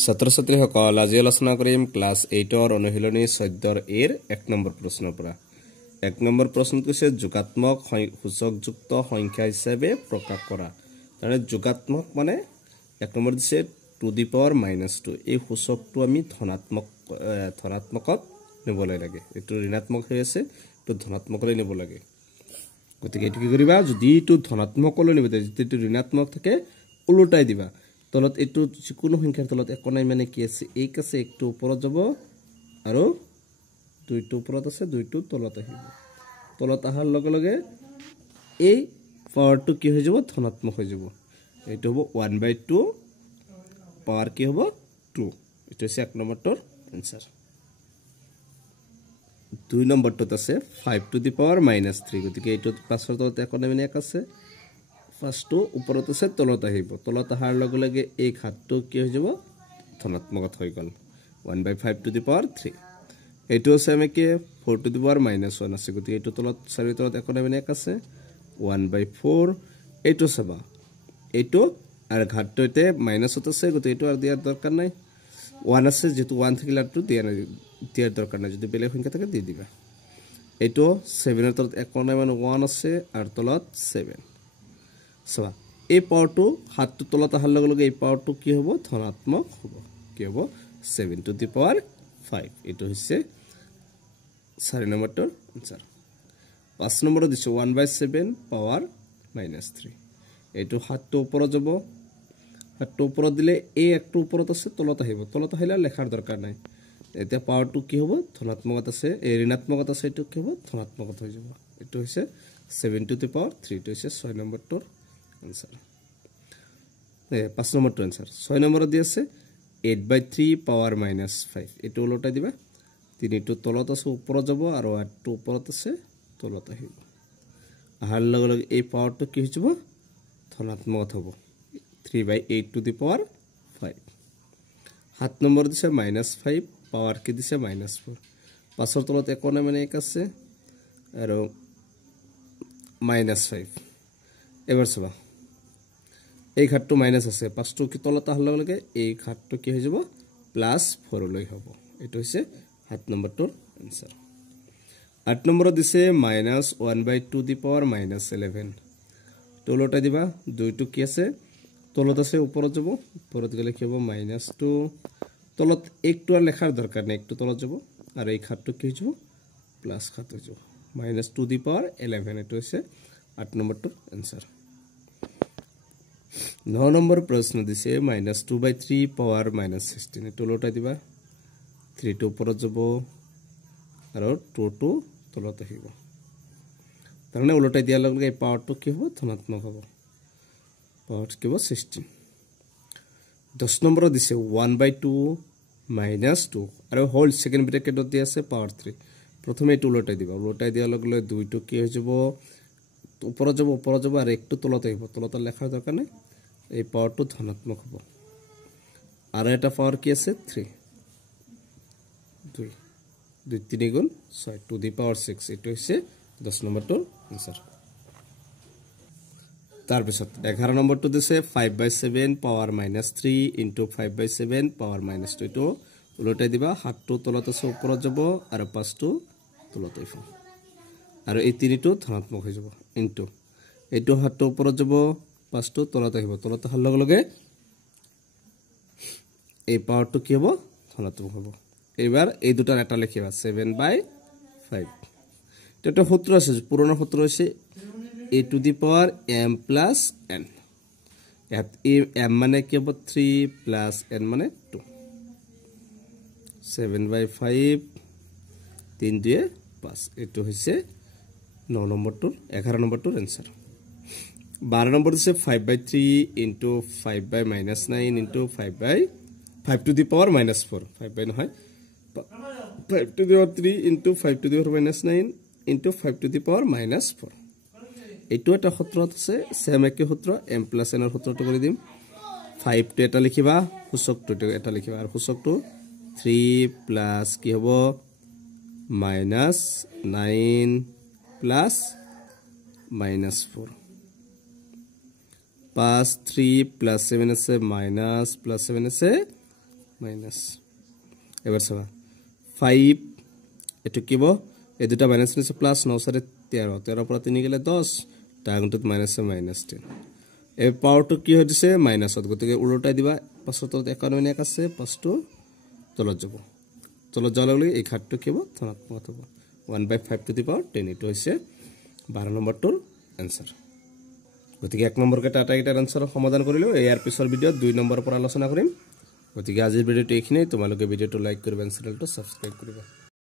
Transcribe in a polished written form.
ছাত্ৰ-ছাত্ৰীসকল আজি আলোচনা কৰিম ক্লাছ 8ৰ অনুশীলনী 14ৰ এৰ 1 নম্বৰ প্ৰশ্নৰ পৰা 1 নম্বৰ প্ৰশ্নটো হৈছে যোগাত্মক সূচকযুক্ত সংখ্যা হিচাপে প্ৰকাশ কৰা মানে যোগাত্মক মানে 1 নম্বৰ দিছে টু দি পাৱাৰ -2 এই সূচকটো আমি ধনাত্মকত নিবলৈ লাগে এটো ঋণাত্মক হৈ আছে তো ধনাত্মকলৈ নিব লাগে গতিকে এটো কি কৰিবা যদি এটো ধনাত্মকলৈ নিব যদি এটো ঋণাত্মক থাকে উল্টাই দিবা তলত এটো কোনো সংখ্যাৰ তলত এক নাই মানে কি আছে এক আছে একটো ওপৰত যাব আৰু দুইটো ওপৰত আছে দুইটো তলত আহিব তলত আহাৰ লগে লগে এই পাৱাৰটো কি হৈ যাব ধনাত্মক হৈ যাব এটো হ'ব 1/2 পাৱাৰ কি হ'ব 2 এটো আছে 1 নম্বৰটোৰ आंसर 2 নম্বৰটোত আছে 5 টু দি পাৱাৰ -3 গতিকে এটো পাছৰ তলত এক নাই মানে এক আছে ফাৰ্স্টটো ওপৰত আছে তলত আহিব তলত আহাৰ লগে লগে এই ঘাতটো কি হৈ যাব ধনাত্মকত হৈ গল 1/5 টু দি পাৱাৰ 3 এটো আছে আমি কি 4 টু দি পাৱাৰ -1 আছে গতিকে এটো তলত চাৰি তলত এক নাই মানে এক আছে 1/4 এটো চাবা এটো আর ঘাতটোতে মাইনাসত আছে গতিকে এটো আর দিয়াৰ দৰকাৰ নাই 1 আছে যেটো 1 থাকিলে আৰু দিয়াৰ দৰকাৰ নাই যদি বেলেগ সংখ্যা থাকে দি দিবা এটো 7 এর তলত এক নাই মানে 1 আছে আর তলত 7 সবা এই পাওয়ারটো হাতটো তলত আহাৰ লগে লগে এই পাওয়ারটো কি হ'ব ধনাত্মক হ'ব কি হ'ব 7 টু দি পাৱাৰ 5 এটো হৈছে 4 নম্বৰটোৰ आंसर 5 নম্বৰ দিছে 1/7 পাৱাৰ -3 এটো হাতটো ওপৰত যাব হাতটো ওপৰত দিলে এই একটো ওপৰত আছে তলত আহিব তলত আহিলে লেখাৰ দৰকাৰ নাই এতিয়া পাওয়ারটো কি হ'ব ধনাত্মকত আছে এই ঋণাত্মকত আছে এটো কি হ'ব ধনাত্মকত হৈ যাব এটো হৈছে 7 টু দি পাৱাৰ 3 এটো হৈছে 6 নম্বৰটোৰ आंसर 5 নম্বৰটো आंसर 6 নম্বৰ দি আছে 8/3 পাৱাৰ -5 এটো উলটাই দিবা 3 টো তলত আছে ওপৰত যাব আৰু 8 টো ওপৰত আছে তলত আহিব আহাৰ লগে লগে এই পাৱাৰটো কি হৈ যাব ধনাত্মক হ'ব 3/8 টু দি পাৱাৰ 5 7 নম্বৰ দিছে -5 পাৱাৰ কি দিছে -4 পাছৰ তলত এক নাই মানে এক আছে আৰু -5 এবাৰ চাবা এই ঘাতটো মাইনাস আছে পাঁচটো কি তলত আহাৰ লগে লগে এই ঘাতটো কি হৈ যাব +4 লৈ হ'ব এটো হৈছে 7 নম্বৰটোৰ आंसर 8 নম্বৰত দিছে -1/2 দি পাৱাৰ -11 তলটা দিবা দুইটো কি আছে তলত আছে ওপৰত যাব ওপৰত গলে কি হ'ব -2 তলত একটো আৰ লেখাৰ দৰকাৰ নাই একটো তলত যাব আৰু এই ঘাতটো কি হৈ যাব +7 হৈ যাব -2 দি পাৱাৰ 11 এটো হৈছে 8 নম্বৰটোৰ आंसर 9 নম্বৰ প্ৰশ্ন দিছে -2/3 পাৱাৰ -16 এটো উলটাই দিবা 3 টো ওপৰত যাব আৰু 2 টো তলত আহিব তাৰমানে উলটাই দিয়াৰ লগে লগে এই পাৱাৰটো কি হ'ব ধনাত্মক হ'ব পাৱাৰটো কি হ'ব 16 10 নম্বৰ দিছে 1/2 -2 আৰু হোল সেকেন্ড ব্ৰেকেটত দি আছে পাৱাৰ 3 প্ৰথমে এটো উলটাই দিবা উলটাই দিয়াৰ লগে লগে দুইটো কি হৈ যাব ওপৰত যাব আৰু একটো তলত আহিব তলত লেখাৰ দৰকাৰ নাই এই পাৱাৰটো ধনাত্মক হ'ব আৰু এটা পাৱাৰ কি আছে 3 2 3 গুণ 6 টু দি পাৱাৰ 6 এটো হৈছে 10 নম্বৰটোৰ आंसर তাৰ পিছত 11 নম্বৰটো দিছে 5/7 পাৱাৰ -3 ইনটু 5/7 পাৱাৰ -2 এটো উলটাই দিবা হাতটো তলত আছে ওপৰত যাব আৰু পাঁচটো তলত আহিব আৰু এই তিনিটো ধনাত্মক হৈ যাব ইনটু এটো হাতটো ওপৰত যাব পাঁচটো তলত আহিব তলত আহাৰ লগে লগে এই পাৱাৰটো কি হ'ব ধনাত্মক হ'ব এবাৰ এই দুটাৰ এটা লিখিবা 7/5 এটা সূত্র আছে পুরনো সূত্র আছে a to the power m plus n ইয়াত m মানে কি হ'ব 3 প্লাস n মানে 2 7/5 3 দিয়ে 5 এটো হৈছে 9 নম্বৰটোৰ 11 নম্বৰটোৰ आंसर 12 নম্বৰ দিছে 5/3 into 5/-9 into 5 to the power -4 5 নহয় 5 to the power 3 into 5 to the power -9 into 5 to the power -4 এটো এটা সূত্ৰত আছে সেম একে সূত্ৰ m + n এৰ সূত্ৰটো কৰি দিম 5 টো এটা লিখিবা সূচকটো এটা লিখিবা আৰু সূচকটো 3 প্লাস কি হ'ব -9 প্লাস -4 5 3 প্লাস 7 আছে মাইনাস প্লাস 7 আছে মাইনাস এবার চাবা 5 এটু কিব এই দুটা মাইনাস নিছে প্লাস 9 সারে 13 13 পৰা 3 গেলে 10 টাইমটোত মাইনাস মাইনাস 10 এই পাওয়ারটো কি হইছে মাইনাস হত গতিকে উল্টাই দিবা পাছত তলত 51 এক আছে পাছটো তলত যাব তলত যাওয়ার লগে এই ঘাটটো কিব ধনাত্মক হ'ব 1/5 টু দি পাওয়ার 10 এটো হইছে 12 নম্বৰটোৰ आंसर গতিকে 1 নম্বৰ কেটা আটাইটাৰ आंसर সমাধান কৰিলো ইয়াৰ পিছৰ ভিডিঅ 2 নম্বৰৰ পৰা আলোচনা কৰিম গতিকে আজিৰ ভিডিঅটো এইখিনিয়ে তোমালোকে ভিডিঅটো লাইক কৰিবা চেনেলটো সাবস্ক্ৰাইব কৰিবা